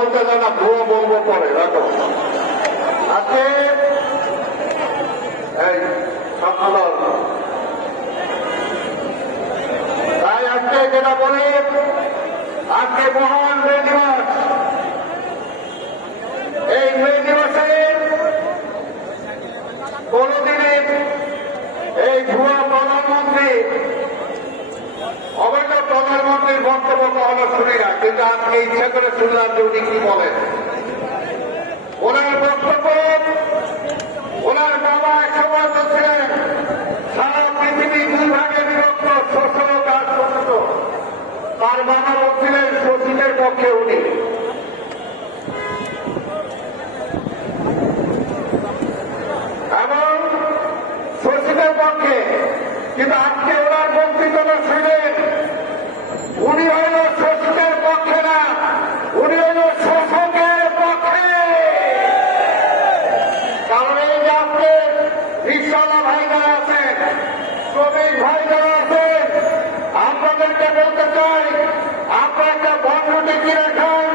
বলতে জানা ভুয়া বলব পরে রাখো। আজকে এই তাই আজকে যেটা বলি, আজকে মহান দিবস এই মে দিবসে কোনদিন এই ভুয়া প্রধানমন্ত্রী অবৈধ প্রধানমন্ত্রীর বক্তব্য কখনো শুনি না কিন্তু আজকে ইচ্ছা করে শুনলাম যে উনি কি বলেন। ওনার বক্তব্য, ওনার বাবা একসময় বলছিলেন, সারা পৃথিবী দুই ভাগে বিভক্ত শোষক আর শোষিত তার বাবা বলছিলেন, শোষিতের পক্ষে উনি এবং শোষিতের পক্ষে কিন্তু আজকে ওনার বক্তৃতা শুনলেন উনি হইল শোষিতের পক্ষে না উনি হইল শোষকের পক্ষে কারণ এই যে আজকে রিক্সাওয়ালা ভাই যারা আছেন শ্রমিক ভাই যারা আছেন আপনাদেরকে বলতে চাই, আপনারা একটা বন্ধুটি কিনে খান,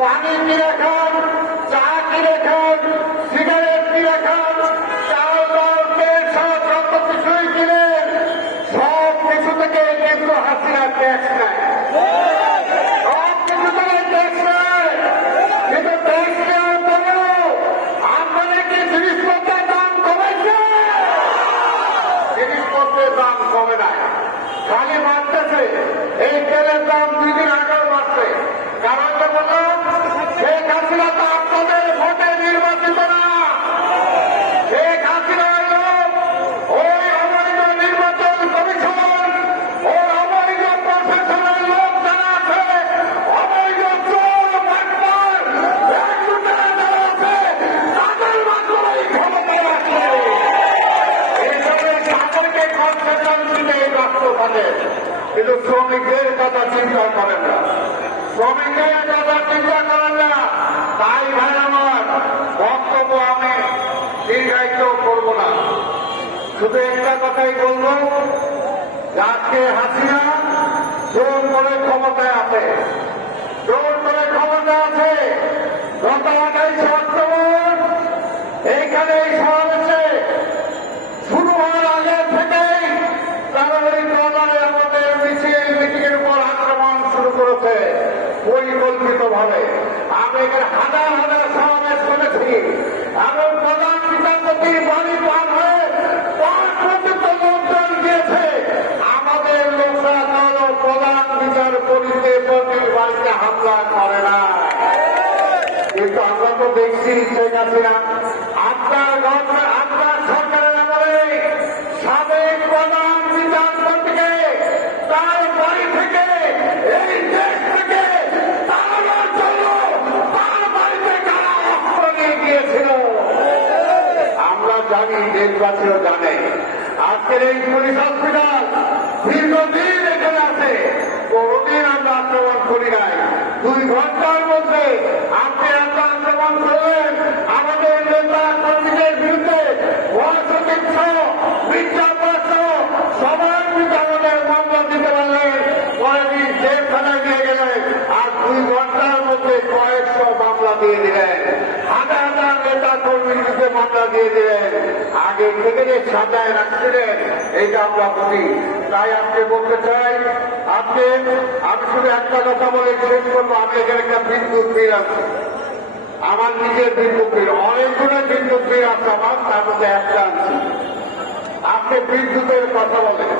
পানি কিনে খান। দাম কমে নাই। খালি বাড়তেছে, এই তেলের দাম দুই দিন আগেও বাড়ছে। কারণটা বলো শেখ হাসিনা তো কিন্তু শ্রমিকদের কথা চিন্তা করেন না। শ্রমিকদের কথা চিন্তা করেন না। তাই ভাই আমার, বক্তব্য আমি দীর্ঘায়িত করব না। শুধু একটা কথাই বলব আজকে হাসিনা জোর করে ক্ষমতায় আছে, জোর করে ক্ষমতা আছে, গত আঠাইশে অক্টোবর এইখানে এই এখানে হাজার হাজার সমাবেশ করেছি। এবং প্রধান বিচারপতির বাড়ি পার হয়ে পাঁচ পর্যন্ত লোকজন গিয়েছে আমাদের লোকরা কেন প্রধান বিচারপতিতে পতির বাড়িতে হামলা করে না। কিন্তু আমরা তো দেখছি আপনার গভর্নমেন্ট জানি দেশবাসীও জানে আজকের এই পুলিশ হসপিটাল দীর্ঘদিন এখানে আছে। কোনদিন আমরা আক্রমণ করি নাই। দুই ঘণ্টার মধ্যে আপনি আমরা আক্রমণ করলেন আমাদের নেতা কর্মীদের বিরুদ্ধে ভয়সচিব সহ, বিজ্ঞাপন সহ সবার বিরুদ্ধে মামলা দিতে পারলেন কয়েকদিন জেলখানায় নিয়ে গেলেন আর দুই ঘণ্টার মধ্যে কয়েকশো মামলা দিয়ে দিলেন। হাজার হাজার নেতা কর্মীর বিরুদ্ধে মামলা দিয়ে দিলেন। আগে থেকে যে সাজায় রাখছিলেন, এইটা আমরা বলি তাই আজকে বলতে চাই, আজকে আমি শুধু একটা কথা বলে, শেষ করব। আমি এখানে একটা বিদ্যুৎ বিল আছে। আমার নিজের বিদ্যুৎ বিল অনেকগুলো বিদ্যুৎ বিল আছে আমার, তার মধ্যে একটা আনছি আপনি বিদ্যুতের কথা বলেন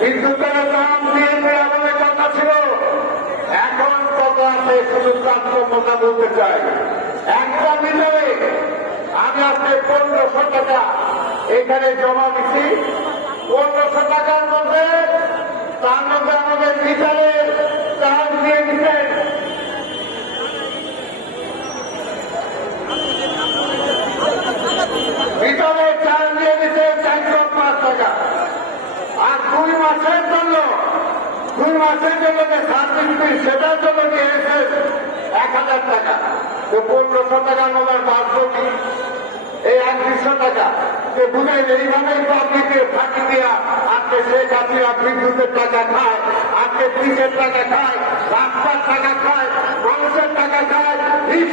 বিদ্যুতের দাম দিয়ে আমাদের কথা ছিল। এখন কত আছে? শুধু তাৎপর্যতা বলতে চাই। একটা মিটারে আজকে পনেরোশো টাকা। এখানে জমা দিচ্ছি পনেরোশো টাকার মধ্যে তার মধ্যে আমাদের মিটারে চার্জ দিয়ে দিচ্ছেন ভিতরে চাল দিয়ে দিতে চারশো পাঁচ টাকা। আর দুই মাসের জন্য, দুই মাসের জন্য যে সার্টিফিকেট, সেটার জন্য নিয়েছে এক হাজার টাকা। তো পনেরোশো টাকার মধ্যে বাঁচবো কি? এই একত্রিশশো টাকা যে বুঝেন এইভাবেই আপনাকে ফাঁকি দেওয়া আজকে শেখ হাসিনা বিদ্যুতের টাকা খায়, আজকে পুলিশের টাকা খায়, রাস্তার টাকা খায়, মানুষের টাকা খায় বিশ